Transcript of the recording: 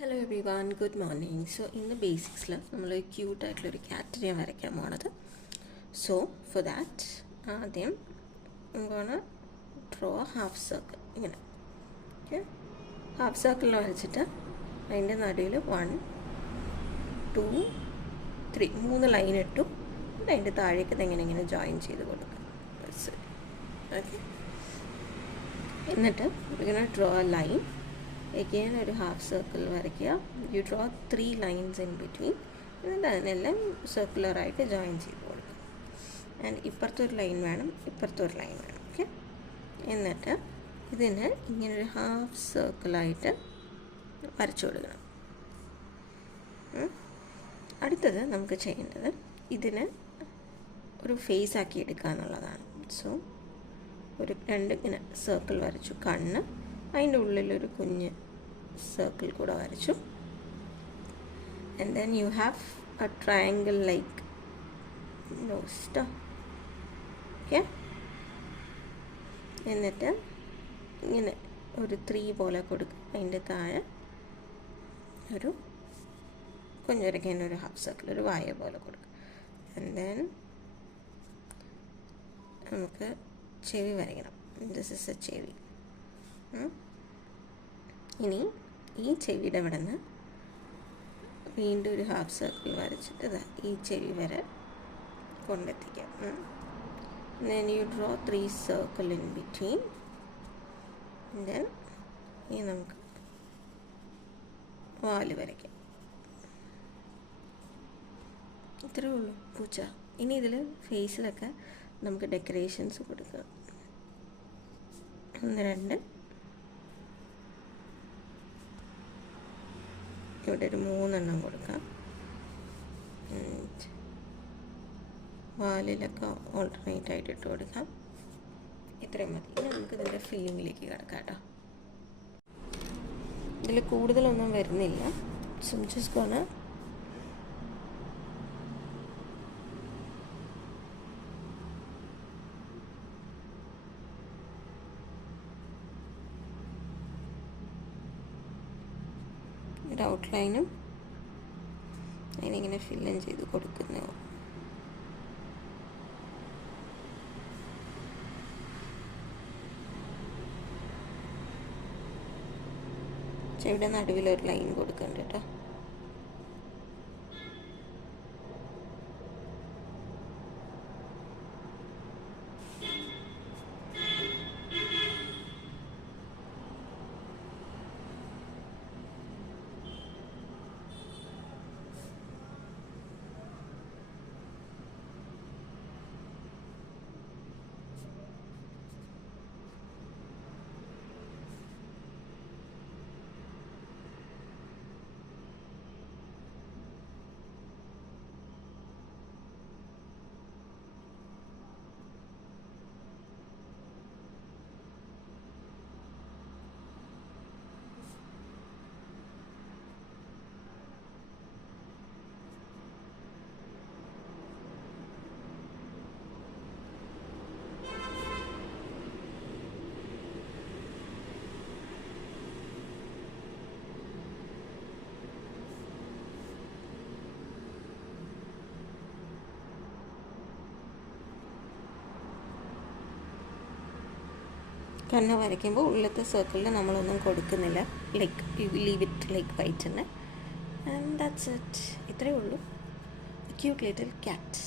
Hello every one, good morning. So ഇന്ന് ബേസിക്സിൽ നമ്മൾ ക്യൂട്ടായിട്ടുള്ളൊരു ക്യാറ്റിനെ വരയ്ക്കാൻ പോണത്. സോ ഫോർ ദാറ്റ് ആദ്യം നമുക്ക് ഡ്രോ ഹാഫ് സർക്കിൾ ഇങ്ങനെ. ഓക്കെ, ഹാഫ് സർക്കിളിൽ വരച്ചിട്ട് അതിൻ്റെ നടുവിൽ 1 2 3 3 ലൈൻ ഇട്ടു. അതിൻ്റെ താഴേക്ക് ഇതെങ്ങനെ ജോയിൻ ചെയ്ത് കൊടുക്കാം. ഓക്കെ, എന്നിട്ട് ഇങ്ങനെ ഡ്രോ എ ലൈൻ. Again ഒരു ഹാഫ് സർക്കിൾ വരയ്ക്കുക. U draw 3 lines in between. എന്നിട്ട് അതിനെല്ലാം സർക്കുലറായിട്ട് ജോയിൻ ചെയ്ത് കൊടുക്കുക. ആൻഡ് ഇപ്പുറത്തൊരു ലൈൻ വേണം, ഇപ്പുറത്തൊരു ലൈൻ വേണം. ഓക്കെ, എന്നിട്ട് ഇതിന് ഇങ്ങനൊരു ഹാഫ് സർക്കിളായിട്ട് വരച്ചു കൊടുക്കണം. അടുത്തത് നമുക്ക് ചെയ്യേണ്ടത് ഇതിന് ഒരു ഫേസ് ആക്കി എടുക്കുക എന്നുള്ളതാണ്. സോ ഒരു 2 ഇങ്ങനെ സർക്കിൾ വരച്ചു. കണ്ണ്, അതിൻ്റെ ഉള്ളിലൊരു കുഞ്ഞ് സർക്കിൾ കൂടെ വരച്ചു. And then you have a triangle like nose. Okay, എന്നിട്ട് ഇങ്ങനെ ഒരു 3 പോലെ കൊടുക്കുക. അതിൻ്റെ താഴെ ഒരു കുഞ്ഞൊരയ്ക്കാൻ ഒരു ഹാഫ് സർക്കിൾ, ഒരു വായ പോലെ കൊടുക്കുക. ആൻഡ് ദെൻ നമുക്ക് ചെവി വരയ്ക്കണം. ദിസ് ഇസ് എ ചെവി. ഇനി ഈ ചെവിയുടെ ഇവിടെ നിന്ന് വീണ്ടും ഒരു ഹാഫ് സർക്കിൾ വരച്ചിട്ട് ഇതാ ഈ ചെവി വരെ കൊണ്ടെത്തിക്കാം. then you draw 3 circle in between. then ഇനി നമുക്ക് വാല് വരയ്ക്കാം. ഇത്രയേ ഉള്ളൂ പൂച്ച. ഇനി ഇതിൽ ഫേസിലൊക്കെ നമുക്ക് ഡെക്കറേഷൻസ് കൊടുക്കാം. 1 2 ഇവിടെ ഒരു 3 എണ്ണം കൊടുക്കാം. വാലിലൊക്കെ ഓൾട്ടർനേറ്റ് ആയിട്ട് ഇട്ട് കൊടുക്കാം. ഇത്രയും മതി. ഇനി നമുക്ക് ഇതിൻ്റെ ഫില്ലിങ്ങിലേക്ക് കിടക്കാം കേട്ടോ. ഇതിൽ കൂടുതലൊന്നും വരുന്നില്ല. സോ ജസ്റ്റ് ഗോണ ഒരു ഔട്ട്ലൈനും അതിനിങ്ങനെ ഫില്ലും ചെയ്ത് കൊടുക്കുന്നു. ചെവിടെ നടുവിലൊരു ലൈൻ കൊടുക്കണ്ട കേട്ടോ. കണ്ണ് വരയ്ക്കുമ്പോൾ ഉള്ളിലത്തെ സർക്കിളിൽ നമ്മളൊന്നും കൊടുക്കുന്നില്ല. Like you leave it like white തന്നെ. And that's it. ഇത്രയേ ഉള്ളൂ. Cute little cat.